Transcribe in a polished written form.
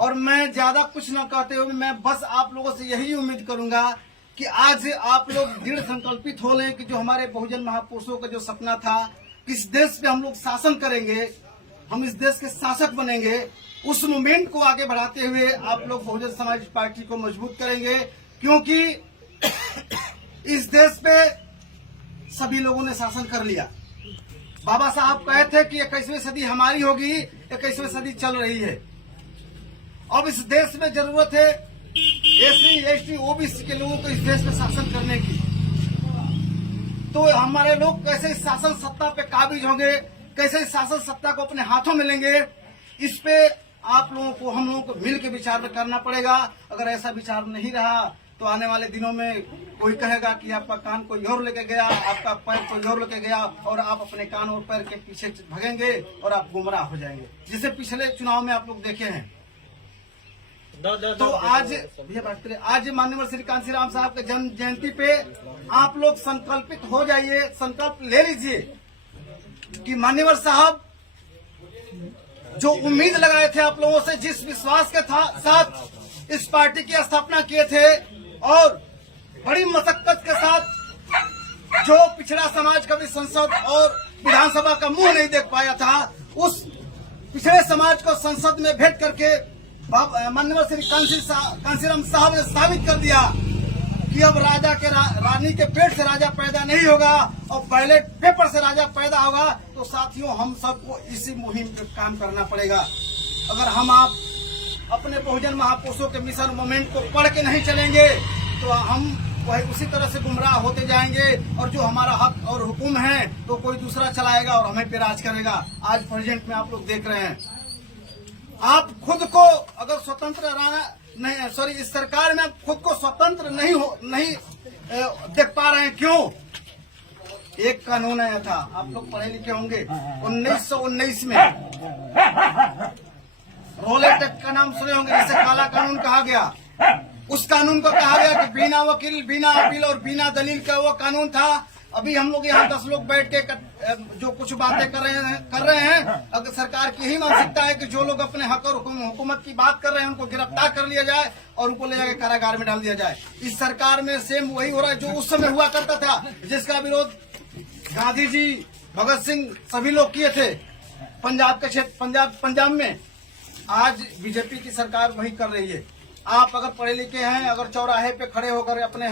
और मैं ज्यादा कुछ न कहते हुए मैं बस आप लोगों से यही उम्मीद करूंगा कि आज आप लोग दृढ़ संकल्पित हो लें कि जो हमारे बहुजन महापुरुषों का जो सपना था कि इस देश पे हम लोग शासन करेंगे, हम इस देश के शासक बनेंगे, उस मूवमेंट को आगे बढ़ाते हुए आप लोग बहुजन समाज पार्टी को मजबूत करेंगे। क्योंकि इस देश पे सभी लोगों ने शासन कर लिया। बाबा साहब कहे थे कि 21वीं सदी हमारी होगी, 21वीं सदी चल रही है। अब इस देश में जरूरत है एससी, एसटी, ओबीसी के लोगों को इस देश में शासन करने की। तो हमारे लोग कैसे इस शासन सत्ता पे काबिज होंगे, कैसे इस शासन सत्ता को अपने हाथों में लेंगे, इस पे आप लोगों को, हम लोगों को मिल के विचार करना पड़ेगा। अगर ऐसा विचार नहीं रहा तो आने वाले दिनों में कोई कहेगा कि आपका कान कोई और लेके गया, आपका पैर कोई और लेके गया, और आप अपने कान और पैर के पीछे भगेंगे और आप गुमराह हो जाएंगे, जिसे पिछले चुनाव में आप लोग देखे हैं। तो आज माननीय श्री कांशीराम साहब के जन्म जयंती पे आप लोग संकल्पित हो जाइए, संकल्प ले लीजिए कि माननीय साहब जो उम्मीद लगाए थे आप लोगों से, जिस विश्वास के साथ इस पार्टी की स्थापना किए थे और बड़ी मशक्कत के साथ जो पिछड़ा समाज का भी संसद और विधानसभा का मुंह नहीं देख पाया था, उस पिछड़े समाज को संसद में भेंट करके माननीय श्री कांशीराम साहब ने साबित कर दिया कि अब राजा के रानी के पेट से राजा पैदा नहीं होगा और बैलेट पेपर से राजा पैदा होगा। तो साथियों, हम सबको इसी मुहिम पे काम करना पड़ेगा। अगर हम आप अपने बहुजन महापुरुषों के मिशन मूवमेंट को पढ़ के नहीं चलेंगे तो हम वही उसी तरह से गुमराह होते जाएंगे और जो हमारा हक और हुकुम है तो कोई दूसरा चलाएगा और हमें पे राज करेगा। आज प्रेजेंट में आप लोग देख रहे हैं, आप खुद को अगर स्वतंत्र नहीं, सॉरी, इस सरकार में आप खुद को स्वतंत्र नहीं देख पा रहे हैं। क्यों? एक कानून आया था, आप लोग पढ़े लिखे होंगे, 1919 में रोलेट एक्ट का नाम सुने होंगे, जिसे काला कानून कहा गया। उस कानून को कहा गया कि बिना वकील, बिना अपील और बिना दलील का वो कानून था। अभी हम लोग यहाँ 10 लोग बैठ के जो कुछ बातें कर रहे हैं, अगर सरकार की यही मानसिकता है कि जो लोग अपने हक और हुकूमत की बात कर रहे हैं उनको गिरफ्तार कर लिया जाए और उनको ले जाकर कारागार में डाल दिया जाए। इस सरकार में सेम वही हो रहा है जो उस समय हुआ करता था, जिसका विरोध गांधी जी, भगत सिंह सभी लोग किए थे पंजाब के क्षेत्र, पंजाब में। आज बीजेपी की सरकार वही कर रही है। आप अगर पढ़े लिखे हैं, अगर चौराहे पे खड़े होकर अपने